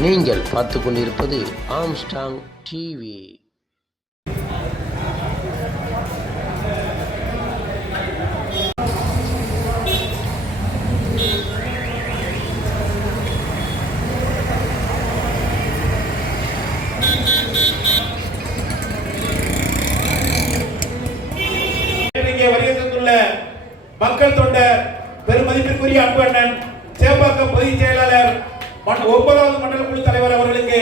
நீங்கள் பார்த்து கொண்டிருப்பது ஆம்ஸ்டாங் டிவி மக்கள் தொண்டர் பெருமதிப்பிற்குரிய அன்பண்ணன் சேப்பாக்கம் பொதுச் செயலர் ஒன்பதாவது மண்டல குழு தலைவர் அவர்களுக்கு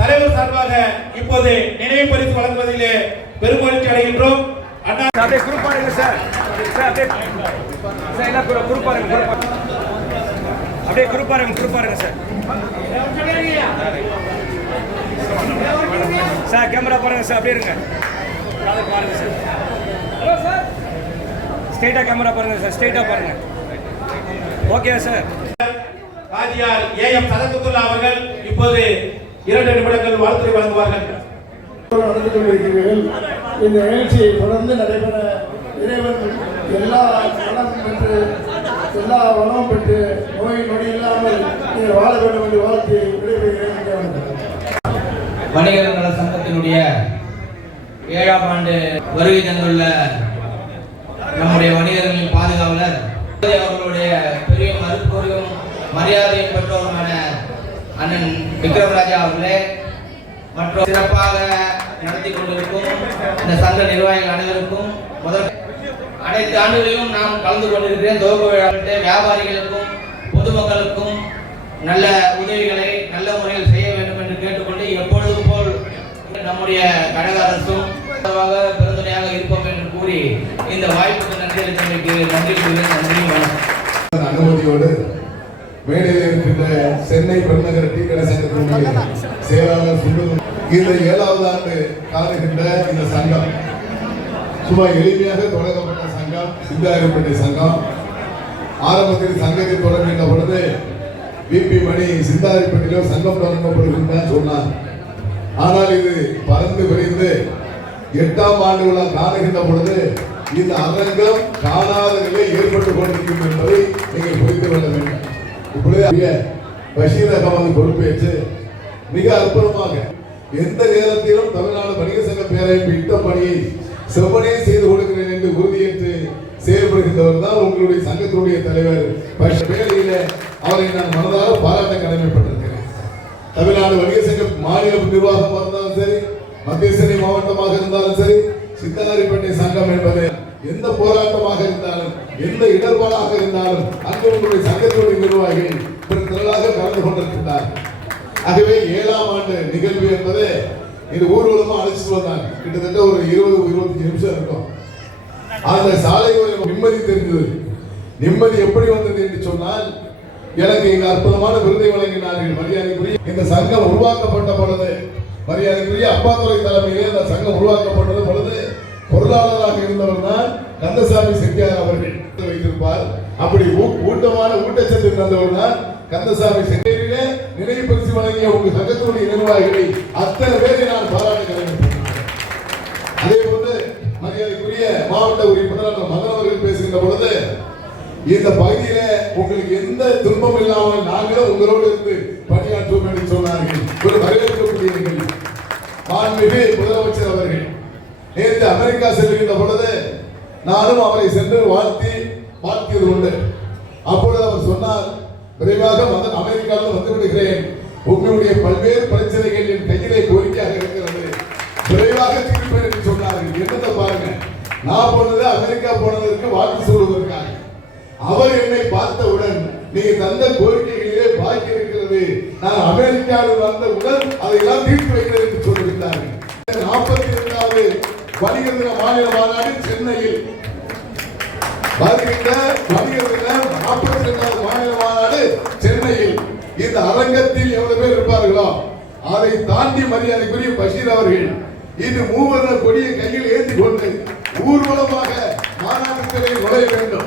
தலைவர் சார்பாக இப்போது நினைவு பரிசு வழங்குவதிலே பெருமகிழ்ச்சி அடைகின்றோம். அண்ணா அப்படியே குருப்பாருங்க சார். சார் அப்படியே சார் அப்படியே குரூப் பாருங்க சார். சார் கேமரா பாருங்க சார் அப்படியே இருங்க. காதல் பாருங்க சார். ஹலோ சார் ஸ்ட்ரைட்டா கேமரா பாருங்க சார் ஸ்ட்ரெயிட்டாக பாருங்க. Okay sir? காஜியார் A M Sadakathullah அவர்கள் இப்போது இரண்டு நிமிடங்கள் வாழ்த்துறை வழங்குவார்கள். நடந்து கொண்டிருக்கிறீர்கள். இந்த நிகழ்ச்சியை தொடர்ந்து நடைபெற இறைவன் எல்லா வளம் பெற்று எல்லா வளமும் பெற்று நோய் நொடி இல்லாமல் நீங்கள் வாழ வேண்டும் என்று வாழ்த்தி விடைபெறுகிறேன். வணிகர் நல சங்கத்தினுடைய ஏழாம் ஆண்டு வருகை தந்துள்ள நம்முடைய வணிகர்களின் பாதுகாவலர். அவர்களுடைய பெரிய மறுப்போரும் மரியாதையும் பெற்றோருமான அண்ணன் விக்ரமராஜா அவர்களே மற்றும் சிறப்பாக நடத்தி கொண்டிருக்கும் இந்த சங்க நிர்வாகிகள் அனைவருக்கும் முதல் அனைத்து ஆண்டுகளிலும் நாம் கலந்து கொண்டிருக்கிறேன். துவக்க விழாவிட்டு வியாபாரிகளுக்கும் பொதுமக்களுக்கும் நல்ல உதவிகளை நல்ல முறையில் செய்ய வேண்டும் என்று கேட்டுக்கொண்டு எப்பொழுதும் போல் நம்முடைய கழக அரசும் சிறப்பாக பெருந்துணையாக இருப்போம் என்று கூறி இந்த வாய்ப்புக்கு நன்றி நன்றி கூறுகிறேன். நன்றி வணக்கம். அனுமதியோடு மேடையில் இருக்கின்ற சென்னை பெருநகர டீ. கடை சங்கத்தினுடைய செயலாளர் சுந்தரம் இந்த ஏழாவது ஆண்டு காணுகின்ற இந்த சங்கம் சும்மா எளிமையாக தொடங்கப்பட்ட சங்கம் சிந்தாரிப்பேட்டை சங்கம். ஆரம்பத்தில் சங்கத்தை தொடங்குகின்ற பொழுது பிபி மணி சிந்தாரிப்பேட்டையிலோ சங்கம் தொடங்கப்படுகின்றான் சொன்னார். ஆனால் இது பறந்து விரிந்து எட்டாம் ஆண்டு விழா காணுகின்ற பொழுது இந்த அரங்கம் காணாத நிலை ஏற்பட்டுக் கொண்டிருக்கும் என்பதை நீங்கள் புரிந்து கொள்ள வேண்டும். இப்பொழுது பஷீர் அகமது பொறுப்பேற்று மிக அற்புதமாக எந்த நேரத்திலும் தமிழ்நாடு வணிக சங்க பேரமைப்பு இட்ட பணியை செவ்வனே செய்து கொடுக்கிறேன் என்று உறுதியேற்று செயல்படுகின்றவர் தான் உங்களுடைய சங்கத்தினுடைய தலைவர் வேலையில அவரை நான் மனதாக பாராட்ட கடமைப்பட்டிருக்கிறேன். தமிழ்நாடு வணிக சங்க மாநில நிர்வாகமாக இருந்தாலும் சரி மத்திய சென்னை மாவட்டமாக இருந்தாலும் சரி சித்தாரிப்பேட்டை சங்கம் என்பதை எந்த போராட்டமாக இருந்தாலும் எந்த இடர்பாடாக இருந்தாலும் அங்கு உங்களுடைய சங்கத்தினுடைய நிர்வாகிகள் பெரும் திரளாக கலந்து கொண்டிருக்கின்றார் ஆகவே ஏழாம் ஆண்டு நிகழ்வு என்பது இது ஊர்வலமா அழைச்சிட்டு வந்தாங்க. கிட்டத்தட்ட ஒரு இருபது இருபத்தஞ்சு நிமிஷம் இருக்கும். அந்த சாலை நிம்மதி தெரிந்தது நிம்மதி எப்படி வந்தது என்று சொன்னால் எனக்கு இங்கு அற்புதமான விருதை வழங்கினார்கள் மரியாதைக்குரிய. இந்த சங்கம் உருவாக்கப்பட்ட பொழுது மரியாதைக்குரிய அப்பாத்துறை தலைமையிலே அந்த சங்கம் உருவாக்கப்பட்டது பொழுது பொருளாளராக இருந்தவர் தான் கந்தசாமி செட்டியார் அவர்கள் வைத்திருப்பார். அப்படி ஊட்டமான ஊட்டச்சத்து தந்தவர் தான் கந்தசாமி செட்டியாரிலே நினைவு பரிசு வழங்கிய உங்கள் சங்கத்தினுடைய நிர்வாகிகளை அத்தனை பேரை நான் பாராட்ட அதே போன்று மரியாதைக்குரிய மாவட்ட உறுப்பினர் மகன் அவர்கள் பேசுகின்ற பொழுது இந்த பகுதியில உங்களுக்கு எந்த துன்பம் இல்லாமல் நாங்களும் உங்களோடு இருந்து பணியாற்றுவோம் என்று சொன்னார்கள். ஒரு வரவேற்கக்கூடிய நிகழ்வு முதலமைச்சர் அவர்கள். அமெரிக்கா செல்கின்ற பொழுது நானும் அவரை சென்று வாழ்த்தி வாழ்த்தியது உண்டு. அப்பொழுது அவர் சொன்னார் விரைவாக வந்து அமெரிக்காவில் வந்து விடுகிறேன். உங்களுடைய பல்வேறு பிரச்சனைகள் என் கையிலே கோரிக்கையாக இருக்கிறது. விரைவாக தீர்ப்பேன் என்று சொன்னார்கள் என்னத்தை பாருங்க. நான் போனது அமெரிக்கா போனதற்கு வாழ்த்து சொல்வதற்காக. அவர் என்னை பார்த்தவுடன் நீங்க தந்த கோரிக்கைகளிலே பாக்கி இருக்கிறது. நான் அமெரிக்காவில் வந்தவுடன் அதையெல்லாம் தீர்த்து வைக்கிறேன் என்று சொல்லியிருந்தார்கள் நாற்பத்தி இரண்டாவது வருகின்ற மாநில மாநாடு சென்னையில் வருகின்ற வருகின்ற நாற்பத்தி இரண்டாவது மாநில மாநாடு சென்னையில் இந்த அரங்கத்தில் எவ்வளவு பேர் இருப்பார்களோ அதை தாண்டி மரியாதைக்குரிய பஷீர் அவர்கள் இது மூவர்ண கொடியை கையில் ஏந்தி கொண்டு ஊர்வலமாக மாநாட்டத்திலே நுழைய வேண்டும்.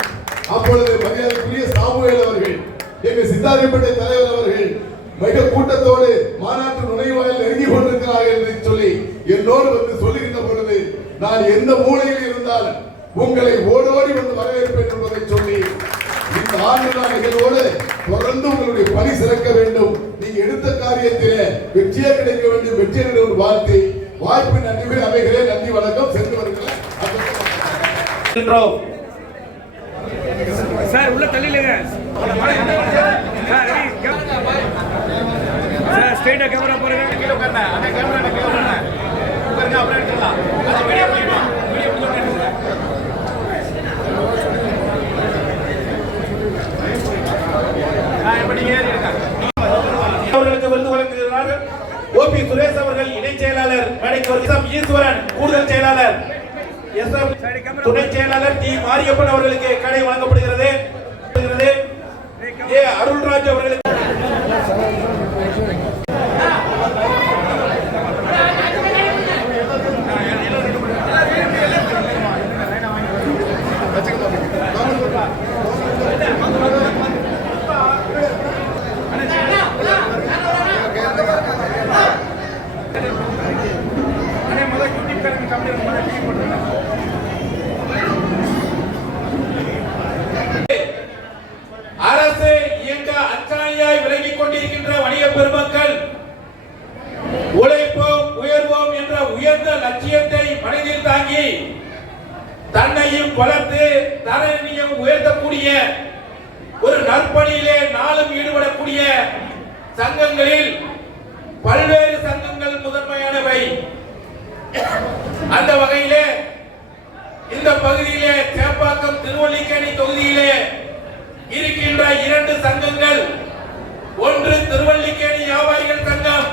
அப்பொழுது மரியாதைக்குரிய சாமுவேல் அவர்கள் எங்கள் சித்தாரிப்பேட்டை தலைவர் அவர்கள் மிக கூட்டத்தோடு மாநாட்டு நுழைவாயில் நெருங்கி கொண்டிருக்கிறார்கள் என்று சொல்லி எல்லோரும் வந்து சொல்லி நான் எந்த மூலையில் இருந்தாலும் உங்களை ஓடோடி வந்து வரவேற்பேன் என்பதை சொல்லி இந்த ஆண்டு நிகழ்வோடு தொடர்ந்து உங்களுடைய பணி சிறக்க வேண்டும். நீங்க எடுத்த காரியத்திலே வெற்றியே கிடைக்க வேண்டும். வெற்றி என்ற ஒரு வார்த்தை. வாய்ப்பு நன்றி அமைகிறேன் நன்றி வணக்கம். சென்று வருகிறேன். சார் உள்ள தள்ளிடுங்க. சார் ஸ்ட்ரைட்டா கேமரா உட்காருங்க. அப்படியே கேமரா அது வெளியே போயிடும். வெளியே போயிட்டு எடுத்துக்கலாம். ஆ, இப்ப நீங்க ஏறி இருங்க. அவர்களுக்கு விருது வழங்குகிறார்கள் ஓபி சுரேஷ் அவர்கள் இணைச் செயலாளர் மேடைக்கு வருகிறார் ஈஸ்வரன் கூடுதல் செயலாளர் எஸ் எம் துணை செயலாளர் டி மாரியப்பன் அவர்களுக்கு கடை வழங்கப்படுகிறது ஏ அருள்ராஜ் அவர்களுக்கு அரசு இயங்க அச்சாணியாய் விலகிக் கொண்டிருக்கின்ற வணிக பெருமக்கள் உழைப்போம் உயர்வோம் என்ற உயர்ந்த லட்சியத்தை மனதில் தாங்கி தன்னையும் வளர்த்து தரணியும் உயர்த்தக்கூடிய ஒரு நற்பணியிலே நாளும் ஈடுபடக்கூடிய சங்கங்களில் பல்வேறு சங்கங்கள் முதன்மையானவை. அந்த வகையிலே இந்த பகுதியிலே சேப்பாக்கம் திருவல்லிக்கேணி தொகுதியிலே இருக்கின்ற இரண்டு சங்கங்கள். ஒன்று திருவல்லிக்கேணி வியாபாரிகள் சங்கம்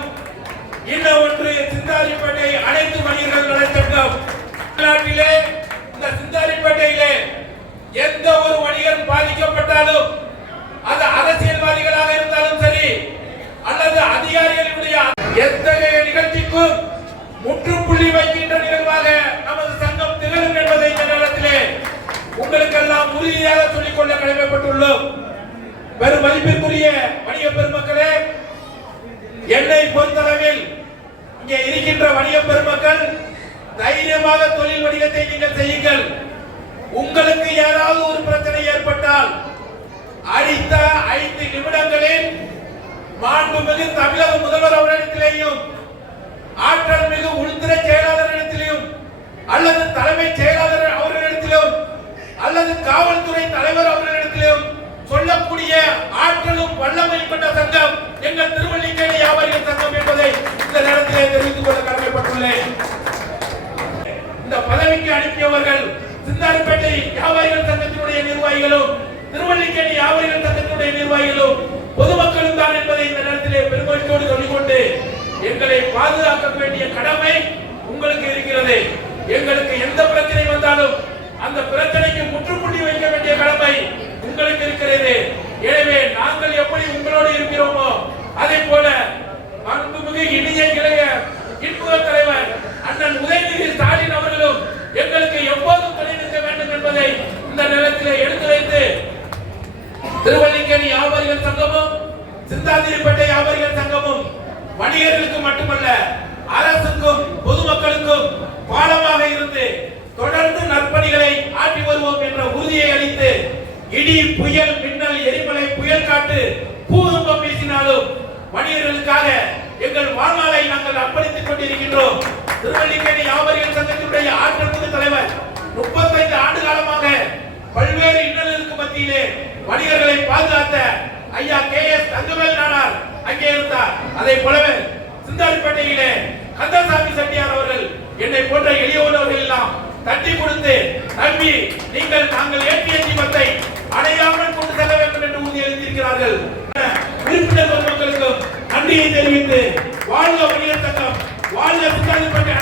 இன்னும் ஒன்று சிந்தாரிப்பேட்டை அனைத்து வணிகர்கள் நலச்சங்கம் தமிழ்நாட்டிலே இந்த சிந்தாரிப்பேட்டையிலே எந்த ஒரு வணிகர் பாதிக்கப்பட்டாலும் அது அரசியல்வாதிகளாக இருந்தாலும் சரி அல்லது அதிகாரிகளுடைய எத்தகைய நிகழ்ச்சிக்கும் முற்றுப்புள்ளி வைக்கின்ற நிகழ்வாக நமது சங்கம் திகழும் என்பதை இந்த நேரத்திலே உங்களுக்கெல்லாம் உறுதியாக சொல்லிக்கொள்ள கடமைப்பட்டுள்ளோம். பெரும் மதிப்பிற்குரிய வணிக பெருமக்களை என்னை பொறுத்தளவில் இங்கே இருக்கின்ற வணிக பெருமக்கள் தைரியமாக தொழில் வணிகத்தை நீங்கள் செய்யுங்கள். உங்களுக்கு ஏதாவது ஒரு பிரச்சனை ஏற்பட்டால் அடித்த ஐந்து நிமிடங்களில் மாண்புமிகு தமிழக முதல்வர் அவரிடத்திலேயும் ஆற்றல் மிகு உள்துறை செயலாளரிடத்திலும் அல்லது தலைமை செயலாளர் அவர்களிடத்திலும் அல்லது காவல்துறை தலைவர் அவர்களிடத்திலும் சொல்லக்கூடிய ஆற்றலும் வல்லமை பெற்ற சங்கம் எங்கள் திருவள்ளிக்கேணி வியாபாரிகள் சங்கம் என்பதை இந்த நேரத்திலே தெரிவித்துக் கொள்ள கடமைப்பட்டுள்ளேன். இந்த பதவிக்கு அனுப்பியவர்கள் சிந்தாரப்பேட்டை வியாபாரிகள் சங்கத்தினுடைய நிர்வாகிகளும் திருவள்ளிக்கேணி வியாபாரிகள் சங்கத்தினுடைய நிர்வாகிகளும் பொதுமக்களும் தான் என்பதை இந்த நேரத்திலே பெருமகிழ்ச்சியோடு சொல்லிக்கொண்டு எங்களை பாதுகாக்க வேண்டிய கடமை உங்களுக்கு இருக்கிறது. எங்களுக்கு எந்த பிரச்சனை வந்தாலும் அந்த பிரச்சனைக்கு முற்றுப்புள்ளி வைக்க வேண்டிய கடமை உங்களுக்கு இருக்கிறது எனவே நாங்கள் எப்படி உங்களோடு இருக்கிறோமோ அதே போல மாண்புமிகு இனிய இளைய இன்புக தலைவர் அண்ணன் உதயநிதி ஸ்டாலின் அவர்களும் எங்களுக்கு எப்போதும் துணை நிற்க வேண்டும் என்பதை இந்த நேரத்திலே எடுத்து வைத்து திருவள்ளிக்கேணி வியாபாரிகள் சங்கமும் சிந்தாதிரிப்பேட்டை வியாபாரிகள் சங்கமும் வணிகர்களுக்கு மட்டுமல்ல அரசுக்கும் பொதுமக்களுக்கும் பாலமாக இருந்து தொடர்ந்து நற்பணிகளை ஆற்றி வருவோம் என்ற உறுதியை அளித்து இடி புயல் மின்னல் எரிமலை புயல் காட்டு பூகம்பம் வீசினாலும் வணிகர்களுக்காக எங்கள் வாழ்நாளை நாங்கள் அர்ப்பணித்துக் கொண்டிருக்கின்றோம். திருவள்ளிக்கேணி வியாபாரிகள் சங்கத்தினுடைய ஆற்றல் தலைவர் முப்பத்தைந்து ஆண்டு காலமாக பல்வேறு இன்னல்களுக்கு மத்தியிலே வணிகர்களை பாதுகாத்த ஐயா கே எஸ் தங்கவேல் நாடார் அங்கே இருந்தார். அதை போலவே சிந்தாரிப்பேட்டையிலே கந்தசாமி செட்டியார் அவர்கள் என்னை போன்ற எளியவர்கள் எல்லாம் தட்டி கொடுத்து நம்பி நீங்கள் நாங்கள் ஏற்றிய தீபத்தை அடையாமல் கொண்டு செல்ல வேண்டும் என்று உறுதி அளித்திருக்கிறார்கள். உறுப்பினர் மக்களுக்கும் நன்றியை தெரிவித்து வாழ்க வணிகர் சங்கம் வாழ்க சிந்தாரிப்பேட்டை